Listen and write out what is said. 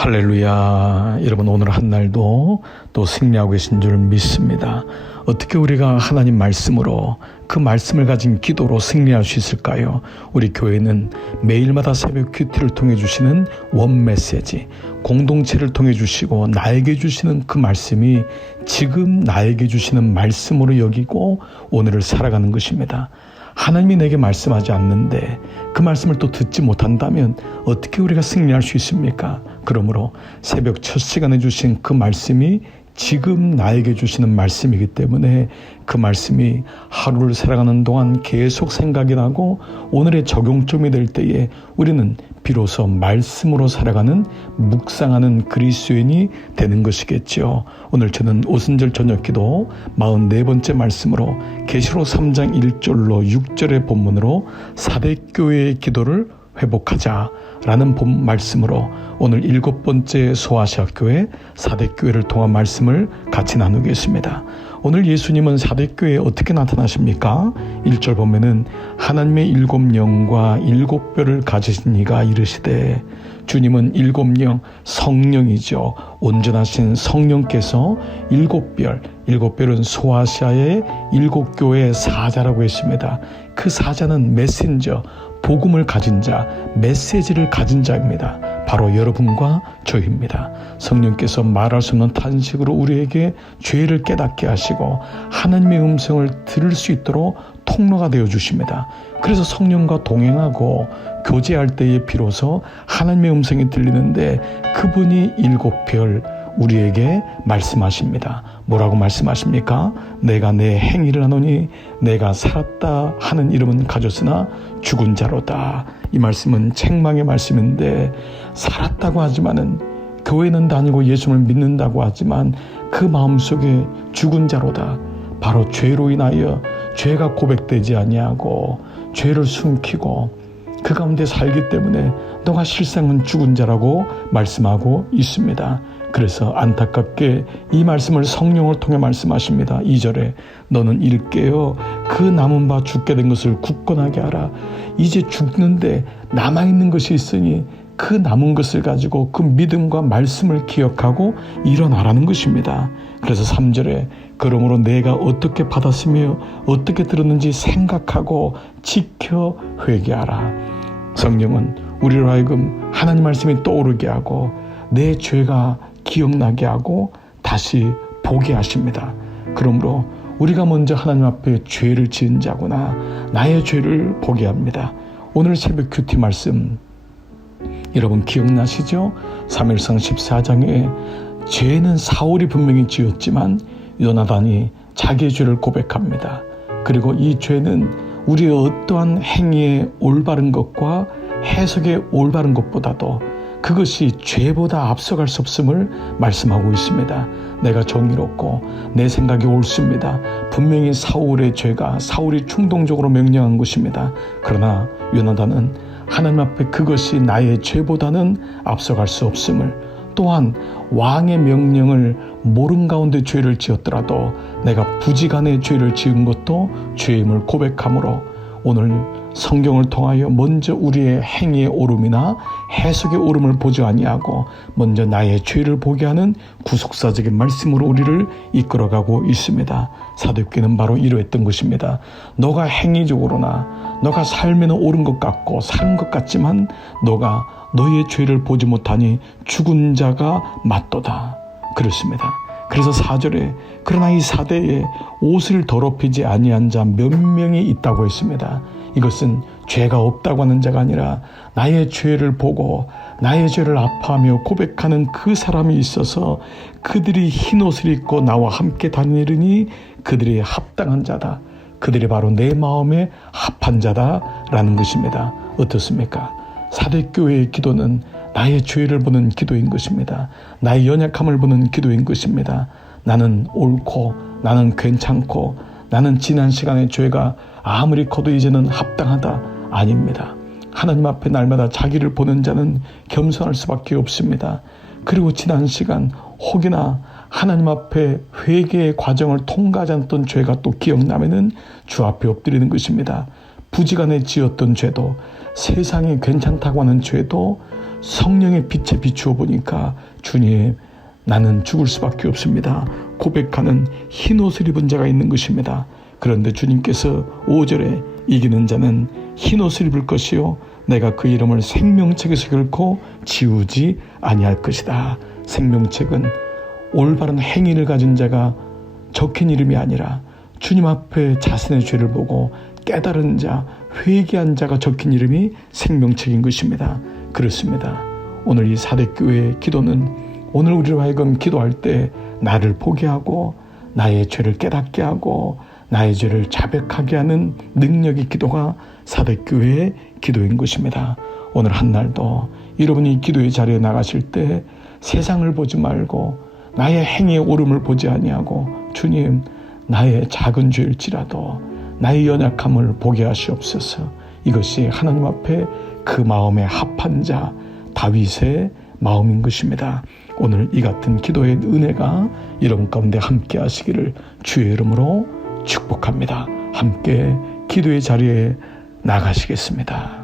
할렐루야. 여러분, 오늘 한 날도 또 승리하고 계신 줄 믿습니다. 어떻게 우리가 하나님 말씀으로 그 말씀을 가진 기도로 승리할 수 있을까요? 우리 교회는 매일마다 새벽 큐티를 통해 주시는 원 메시지, 공동체를 통해 주시고 나에게 주시는 그 말씀이 지금 나에게 주시는 말씀으로 여기고 오늘을 살아가는 것입니다. 하나님이 내게 말씀하지 않는데 그 말씀을 또 듣지 못한다면 어떻게 우리가 승리할 수 있습니까? 그러므로 새벽 첫 시간에 주신 그 말씀이 지금 나에게 주시는 말씀이기 때문에 그 말씀이 하루를 살아가는 동안 계속 생각이 나고 오늘의 적용점이 될 때에 우리는 비로소 말씀으로 살아가는 묵상하는 그리스도인이 되는 것이겠죠. 오늘 저는 오순절 저녁기도 44번째 말씀으로 계시록 3장 1절로 6절의 본문으로 사대교회의 기도를 회복하자라는 본 말씀으로 오늘 7번째 소아시아교회 사대교회를 통한 말씀을 같이 나누겠습니다. 오늘 예수님은 사대교회에 어떻게 나타나십니까? 1절 보면은 하나님의 7영과 7뼈를 가지신 이가 이르시되, 주님은 7영 성령이죠. 온전하신 성령께서 7별, 7별은 소아시아의 7교회의 사자라고 했습니다. 그 사자는 메신저, 복음을 가진 자, 메시지를 가진 자입니다. 바로 여러분과 저희입니다. 성령께서 말할 수 없는 탄식으로 우리에게 죄를 깨닫게 하시고 하나님의 음성을 들을 수 있도록 통로가 되어 주십니다. 그래서 성령과 동행하고 교제할 때에 비로소 하나님의 음성이 들리는데 그분이 7별 우리에게 말씀하십니다. 뭐라고 말씀하십니까? 내가 내 행위를 하노니 내가 살았다 하는 이름은 가졌으나 죽은 자로다. 이 말씀은 책망의 말씀인데, 살았다고 하지만은 교회는 다니고 예수를 믿는다고 하지만 그 마음속에 죽은 자로다. 바로 죄로 인하여 죄가 고백되지 아니하고 죄를 숨기고 그 가운데 살기 때문에 너가 실상은 죽은 자라고 말씀하고 있습니다. 그래서 안타깝게 이 말씀을 성령을 통해 말씀하십니다. 2절에 너는 일깨어 그 남은 바 죽게 된 것을 굳건하게 하라. 이제 죽는데 남아있는 것이 있으니 그 남은 것을 가지고 그 믿음과 말씀을 기억하고 일어나라는 것입니다. 그래서 3절에 그러므로 내가 어떻게 받았으며 어떻게 들었는지 생각하고 지켜 회개하라. 성령은 우리로 하여금 하나님 말씀이 떠오르게 하고 내 죄가 기억나게 하고 다시 보게 하십니다. 그러므로 우리가 먼저 하나님 앞에 죄를 지은 자구나, 나의 죄를 보게 합니다. 오늘 새벽 큐티 말씀 여러분 기억나시죠? 사무엘상 14장에 죄는 사울이 분명히 지었지만 요나단이 자기의 죄를 고백합니다. 그리고 이 죄는 우리의 어떠한 행위의 올바른 것과 해석의 올바른 것보다도 그것이 죄보다 앞서갈 수 없음을 말씀하고 있습니다. 내가 정의롭고 내 생각이 옳습니다. 분명히 사울의 죄가 사울이 충동적으로 명령한 것입니다. 그러나 요나단은 하나님 앞에 그것이 나의 죄보다는 앞서갈 수 없음을, 또한 왕의 명령을 모른 가운데 죄를 지었더라도 내가 부지간에 죄를 지은 것도 죄임을 고백함으로 오늘 성경을 통하여 먼저 우리의 행위의 오름이나 해석의 오름을 보지 아니하고 먼저 나의 죄를 보게 하는 구속사적인 말씀으로 우리를 이끌어가고 있습니다. 사도교회는 바로 이러했던 것입니다. 너가 행위적으로나 너가 삶에는 옳은 것 같고 사는 것 같지만 너가 너의 죄를 보지 못하니 죽은 자가 맞도다. 그렇습니다. 그래서 4절에 그러나 이 사대에 옷을 더럽히지 아니한 자 몇 명이 있다고 했습니다. 이것은 죄가 없다고 하는 자가 아니라 나의 죄를 보고 나의 죄를 아파하며 고백하는 그 사람이 있어서 그들이 흰 옷을 입고 나와 함께 다니느니 그들이 합당한 자다. 그들이 바로 내 마음에 합한 자다라는 것입니다. 어떻습니까? 사대교회의 기도는 나의 죄를 보는 기도인 것입니다. 나의 연약함을 보는 기도인 것입니다. 나는 옳고 나는 괜찮고 나는 지난 시간의 죄가 아무리 커도 이제는 합당하다. 아닙니다. 하나님 앞에 날마다 자기를 보는 자는 겸손할 수밖에 없습니다. 그리고 지난 시간 혹이나 하나님 앞에 회개의 과정을 통과하지 않았던 죄가 또 기억나면은 주 앞에 엎드리는 것입니다. 부지간에 지었던 죄도, 세상이 괜찮다고 하는 죄도 성령의 빛에 비추어 보니까 주님, 나는 죽을 수밖에 없습니다. 고백하는 흰 옷을 입은 자가 있는 것입니다. 그런데 주님께서 5절에 이기는 자는 흰 옷을 입을 것이요 내가 그 이름을 생명책에서 결코 지우지 아니할 것이다. 생명책은 올바른 행위를 가진 자가 적힌 이름이 아니라 주님 앞에 자신의 죄를 보고 깨달은 자, 회개한 자가 적힌 이름이 생명책인 것입니다. 그렇습니다. 오늘 이 사대교회의 기도는 오늘 우리로 하여금 기도할 때 나를 보게 하고 나의 죄를 깨닫게 하고 나의 죄를 자백하게 하는 능력의 기도가 사대교회의 기도인 것입니다. 오늘 한날도 여러분이 기도의 자리에 나가실 때 세상을 보지 말고 나의 행위의 옳음을 보지 아니하고 주님, 나의 작은 죄일지라도 나의 연약함을 보게 하시옵소서. 이것이 하나님 앞에 그 마음에 합한 자 다윗의 마음인 것입니다. 오늘 이 같은 기도의 은혜가 여러분 가운데 함께 하시기를 주의 이름으로 축복합니다. 함께 기도의 자리에 나가시겠습니다.